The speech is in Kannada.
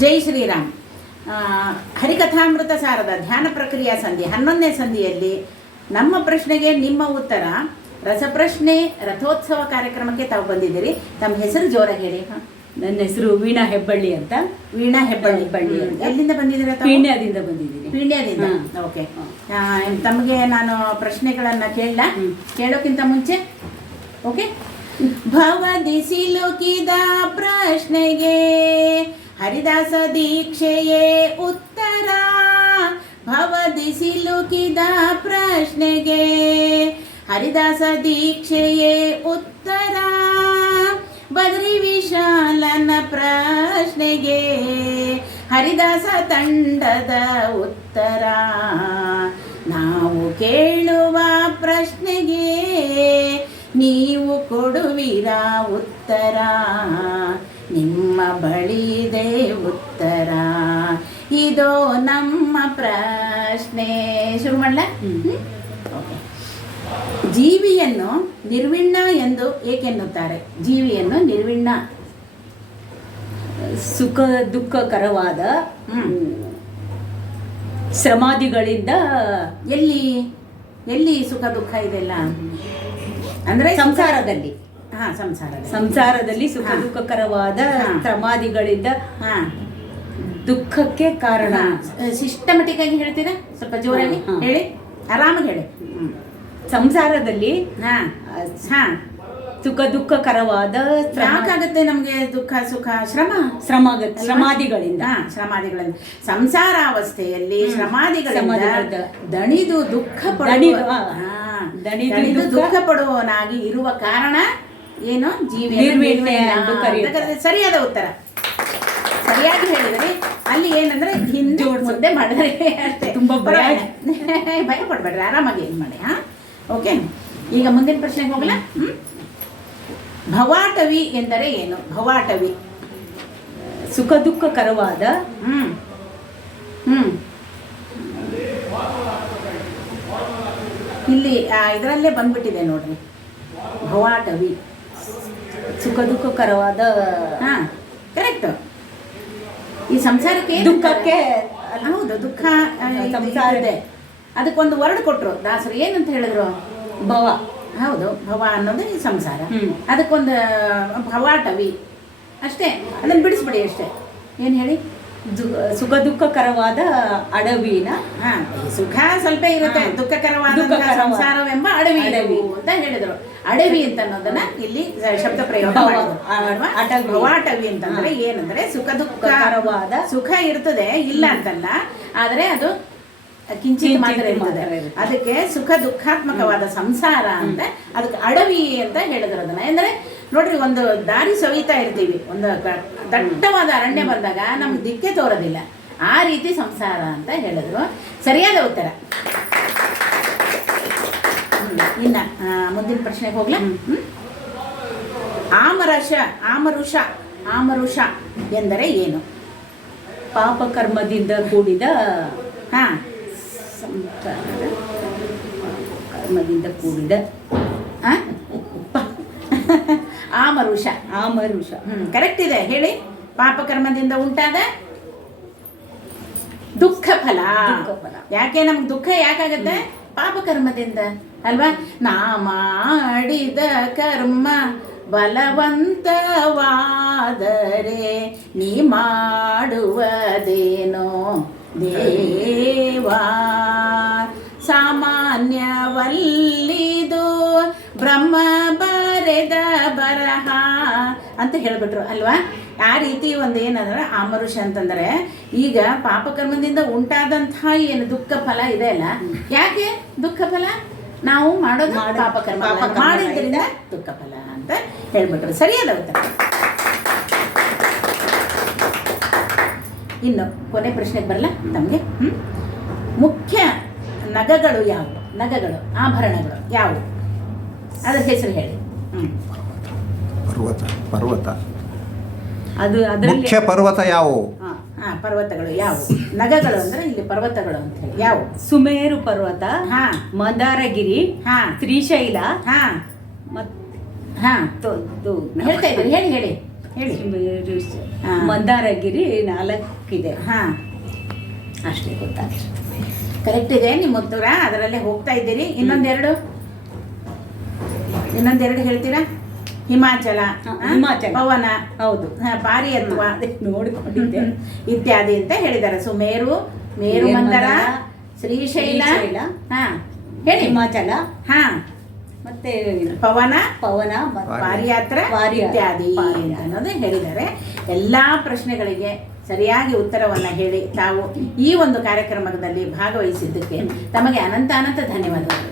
ಜೈ ಶ್ರೀರಾಮ್. ಹರಿಕಥಾಮೃತ ಸಾರದ ಧ್ಯಾನ ಪ್ರಕ್ರಿಯಾ ಸಂಧಿ ಹನ್ನೊಂದನೇ ಸಂಧಿಯಲ್ಲಿ ನಮ್ಮ ಪ್ರಶ್ನೆಗೆ ನಿಮ್ಮ ಉತ್ತರ. ರಸಪ್ರಶ್ನೆ ರಥೋತ್ಸವ ಕಾರ್ಯಕ್ರಮಕ್ಕೆ ತಾವು ಬಂದಿದ್ದೀರಿ. ತಮ್ಮ ಹೆಸರು ಜೋರ ಹೇಳಿ. ನನ್ನ ಹೆಸರು ವೀಣಾ ಹೆಬ್ಬಳ್ಳಿ ಅಂತ. ವೀಣಾ ಹೆಬ್ಬಳ್ಳಿ. ಅಂತ. ಎಲ್ಲಿಂದ ಬಂದಿದ್ದೀರಾ? ಪೀಣ್ಯದಿಂದ ಬಂದಿದ್ದೀನಿ ಪೀಣ್ಯದಿಂದ. ಓಕೆ. ತಮಗೆ ನಾನು ಪ್ರಶ್ನೆಗಳನ್ನು ಕೇಳಲ್ಲ. ಕೇಳೋಕ್ಕಿಂತ ಮುಂಚೆ? ಓಕೆ. ಭವದಿಸಿ ಲೋಕಿದ ಪ್ರಶ್ನೆಗೆ ಹರಿದಾಸ ದೀಕ್ಷೆಯೇ ಉತ್ತರ. ಭವದಿ ಸಿಲುಕಿದ ಪ್ರಶ್ನೆಗೆ ಹರಿದಾಸ ದೀಕ್ಷೆಯೇ ಉತ್ತರ. ಬದ್ರಿ ವಿಶಾಲನ ಪ್ರಶ್ನೆಗೆ ಹರಿದಾಸ ತಂಡದ ಉತ್ತರ. ನಾವು ಕೇಳುವ ಪ್ರಶ್ನೆಗೆ ನೀವು ಕೊಡುವಿರ ಉತ್ತರ. ನಿಮ್ಮ ಬಳಿದೆ ಉತ್ತರ. ಇದೋ ನಮ್ಮ ಪ್ರಶ್ನೆ. ಶುರು ಮಾಡಲ? ಓಕೆ ಜೀವಿಯನ್ನು ನಿರ್ವಿಣ್ಣ ಎಂದು ಏಕೆನ್ನುತ್ತಾರೆ ಜೀವಿಯನ್ನು ನಿರ್ವಿಣ್ಣ ಸುಖ ದುಃಖಕರವಾದ ಹ್ಮ್. ಶ್ರಮಾದಿಗಳಿಂದ ಎಲ್ಲಿ? ಎಲ್ಲಿ ಸುಖ ದುಃಖ ಇದೆಲ್ಲ ಅಂದ್ರೆ ಸಂಸಾರದಲ್ಲಿ. ಸಂಸಾರದಲ್ಲಿ. ಸುಖ. ದುಃಖಕರವಾದ ಪ್ರಮಾದಿಗಳಿಂದ ಹಾ. ದುಃಖಕ್ಕೆ ಕಾರಣ. ಸಿಸ್ಟಮೆಟಿಕ್ ಆಗಿ ಹೇಳ್ತೀರಾ? ಸ್ವಲ್ಪ ಜೋರಾಗಿ. ಹೇಳಿ. ಆರಾಮಾಗಿ ಹೇಳಿ. ಹ್ಮ್. ಸಂಸಾರದಲ್ಲಿ ಹಾ. ಹಾ. ಸುಖ ದುಃಖಕರವಾದ ಯಾಕಾಗತ್ತೆ ನಮ್ಗೆ ದುಃಖ ಸುಖ ಶ್ರಮ? ಶ್ರಮ ಶ್ರಮಾದಿಗಳಿಂದ. ಹಾ, ಶ್ರಮಾದಿಗಳಿಂದ. ಸಂಸಾರಾವಸ್ಥೆಯಲ್ಲಿ. ಶ್ರಮಾದಿಗಳಿಂದ. ದಣಿದು ದುಃಖ ಪಡುವ ದಣಿದು, ಹಾ. ಹಾ, ದಣಿದು ದಣಿದು ದುಃಖ. ದುಃಖ ಪಡುವವನಾಗಿ ಇರುವ ಕಾರಣ ಏನು ಜೀವಿ ನಿರ್ವಿಣ್ಣ ಎಂದು ಕರೆಯುತ್ತಾರೆ. ಸರಿಯಾದ ಉತ್ತರ. ಸರಿಯಾಗಿ ಹೇಳಿದ್ರಿ. ಅಲ್ಲಿ ಏನಂದ್ರೆ ಹಿಂದೆ ಜೋಡ್ಸು. ಮುಂದೆ ಮಾಡಿದ್ರೆ ಅಷ್ಟೇ. ತುಂಬಾ ಭಯ. ಪರವಾಗಿಲ್ಲ. ಭಯ ಪಡ್ಬೇಡ್ರಿ ಆರಾಮಾಗಿ ಏನ್ ಮಾಡಿ ಹಾ? ಓಕೆ ಈಗ ಮುಂದಿನ ಪ್ರಶ್ನೆಗೆ ಹೋಗಲ್ಲ ಹ್ಮ್? ಭವಾಟವಿ ಎಂದರೆ ಏನು? ಭವಾಟವಿ. ಸುಖ ದುಃಖಕರವಾದ ಹ್ಮ್. ಹ್ಮ್. ಇಲ್ಲಿ ಇದರಲ್ಲೇ ಬಂದ್ಬಿಟ್ಟಿದೆ ನೋಡ್ರಿ. ಭವಾಟವಿ. ಸುಖ ದುಃಖಕರವಾದ ಹಾ ಕರೆಕ್ಟ್ ಈ ಸಂಸಾರಕ್ಕೆ ದುಃಖಕ್ಕೆ ಹೌದು ದುಃಖ ಸಂಸಾರ. ಇದೆ ಅದಕ್ಕೊಂದು ವರ್ಡ್ ಕೊಟ್ರು. ದಾಸರು ಏನಂತ ಹೇಳಿದ್ರು? ಭವ. ಹೌದು ಭವ ಅನ್ನೋದು ಈ ಸಂಸಾರ. ಅದಕ್ಕೊಂದು ಭವಾಟವಿ. ಅಷ್ಟೇ. ಅದನ್ನು ಬಿಡಿಸ್ಬಿಡಿ ಅಷ್ಟೇ. ಏನು ಹೇಳಿ? ಸುಖ ದುಃಖಕರವಾದ ಅಡವಿನ ಸುಖ ಸ್ವಲ್ಪ ಇರುತ್ತೆ. ದುಃಖಕರವಾದ. ಸಂಸಾರವೆಂಬ ಅಡವಿ ಅಡವಿ. ಅಂತ ಹೇಳಿದ್ರು ಅಡವಿ ಅಂತ ಅನ್ನೋದನ್ನ ಇಲ್ಲಿ ಶಬ್ದ ಪ್ರಯೋಗ? ಅಟವಿ. ಅಂತಂದ್ರೆ ಏನಂದ್ರೆ ಸುಖ ದುಃಖ ದುಃಖಕರವಾದ. ಸುಖ ಇರ್ತದೆ ಇಲ್ಲ ಅಂತಲ್ಲ ಆದ್ರೆ ಅದು ಕಿಂಚಿತ್ ಮಾತ್ರ ಇರ್ತದೆ. ಅದಕ್ಕೆ ಸುಖ ದುಃಖಾತ್ಮಕವಾದ ಸಂಸಾರ ಅಂತ ಅದಕ್ಕೆ ಅಡವಿ ಅಂತ ಹೇಳಿದ್ರು ಅದನ್ನ ಅಂದ್ರೆ ನೋಡ್ರಿ ಒಂದು ದಾರಿ ಸವಿತಾ ಇರ್ತೀವಿ ಒಂದು ದಟ್ಟವಾದ ಅರಣ್ಯ ಬಂದಾಗ ನಮ್ಗೆ ದಿಕ್ಕೆ ತೋರೋದಿಲ್ಲ ಆ ರೀತಿ ಸಂಸಾರ ಅಂತ ಹೇಳಿದ್ರು ಸರಿಯಾದ ಉತ್ತರ. ಇನ್ನ ಮುಂದಿನ ಪ್ರಶ್ನೆಗೆ ಹೋಗ್ಲಾ? ಆಮರಶ ಆಮರುಷ ಆಮರುಷ ಎಂದರೆ ಏನು ಪಾಪ ಕರ್ಮದಿಂದ ಕೂಡಿದ ಹಾ ಸಂಸಾರದ ಕರ್ಮದಿಂದ ಕೂಡಿದ? ಆಮರುಷ. ಆಮರುಷ. ಹ್ಮ್ ಕರೆಕ್ಟ್ ಇದೆ. ಹೇಳಿ. ಪಾಪಕರ್ಮದಿಂದ ಉಂಟಾದ ದುಃಖ ಫಲ ಯಾಕೆ ನಮ್ಗೆ ದುಃಖ ಯಾಕಾಗತ್ತೆ? ಪಾಪಕರ್ಮದಿಂದ ಅಲ್ವಾ? ನಾ ಮಾಡಿದ ಕರ್ಮ ಬಲವಂತವಾದರೆ ನೀ ಮಾಡುವುದೇನೋ? ದೇವಾ. ಅಂತ ಹೇಳ್ಬಿಟ್ರು ಅಲ್ವಾ? ಆ ರೀತಿ ಒಂದು ಏನಂದ್ರೆ ಆಮರುಷ ಅಂತಂದರೆ ಈಗ ಪಾಪಕರ್ಮದಿಂದ ಉಂಟಾದಂತಹ ಏನು ದುಃಖ ಫಲ ಇದೆ ಅಲ್ಲ? ಯಾಕೆ ದುಃಖ ಫಲ? ನಾವು ಮಾಡೋದು ಮಾಡ- ಪಾಪಕರ್ಮ ಮಾಡಿದ್ರಿಂದ ದುಃಖ ಫಲ ಅಂತ ಹೇಳ್ಬಿಟ್ರು. ಸರಿಯಾದ ಉತ್ತರ. ಇನ್ನು ಕೊನೆ ಪ್ರಶ್ನೆಗೆ ಬರಲ್ಲ ತಮಗೆ? ಹ್ಮ್? ಮುಖ್ಯ ನಗಗಳು ಯಾವುವು ನಗಗಳು ಆಭರಣಗಳು ಯಾವುವು ಅದ್ರ ಹೆಸರು ಹೇಳಿ. ಹ್ಮ್. ಪರ್ವತ ಪರ್ವತ. ಅದು ಅದರಲ್ಲಿ ಮುಖ್ಯ ಪರ್ವತ ಯಾವು? ಹಾ. ಹಾ ಪರ್ವತಗಳು ಯಾವು? ನಗಗಳು ಅಂದ್ರೆ ಇಲ್ಲಿ ಪರ್ವತಗಳು ಅಂತ ಹೇಳಿ. ಯಾವುವು ಸುಮೇರು ಪರ್ವತ ಹಾ. ಮಂದಾರಗಿರಿ ಹಾ. ಶ್ರೀಶೈಲ ಹಾ. ಮತ್ತು ಹಾ. ತೋ ಹೇಳ್ತಾ ಇದ್ದೀರಿ ಹೇಳಿ ಹೇಳಿ ಹೇಳಿ. ಹಾ. ಮಂದಾರಗಿರಿ ನಾಲ್ಕಿದೆ. ಹಾ. ಅಷ್ಟೇ ಗೊತ್ತಾಗ್ತದೆ ಕರೆಕ್ಟ್ ಇದೆ ನಿಮ್ಮ ಉತ್ತರ. ಅದರಲ್ಲೇ ಹೋಗ್ತಾ ಇದ್ದೀರಿ. ಇನ್ನೊಂದೆರಡು? ಇನ್ನೊಂದೆರಡು ಹೇಳ್ತೀರಾ? ಹಿಮಾಚಲ? ಹಿಮಾಚಲ. ಪವನ ಹೌದು ಭಾರಿ ಅಥವಾ ನೋಡಿಕೊಂಡಿದ್ದೆ ಇತ್ಯಾದಿ ಅಂತ ಹೇಳಿದ್ದಾರೆ ಸೊ ಮೇರು ಮೇರು ಮಂದರ ಶ್ರೀಶೈಲ ಇಲ್ಲ ಹಾ ಹೇಳಿ ಹಿಮಾಚಲ ಹಾ ಮತ್ತೆ ಪವನ ಪವನ ಪಾರಿಯಾತ್ರ ಇತ್ಯಾದಿ. ಅನ್ನೋದು ಹೇಳಿದ್ದಾರೆ ಎಲ್ಲ ಪ್ರಶ್ನೆಗಳಿಗೆ ಸರಿಯಾಗಿ ಉತ್ತರವನ್ನ ಹೇಳಿ ತಾವು ಈ ಒಂದು ಕಾರ್ಯಕ್ರಮದಲ್ಲಿ ಭಾಗವಹಿಸಿದ್ದಕ್ಕೆ ತಮಗೆ ಅನಂತ ಅನಂತ ಧನ್ಯವಾದಗಳು.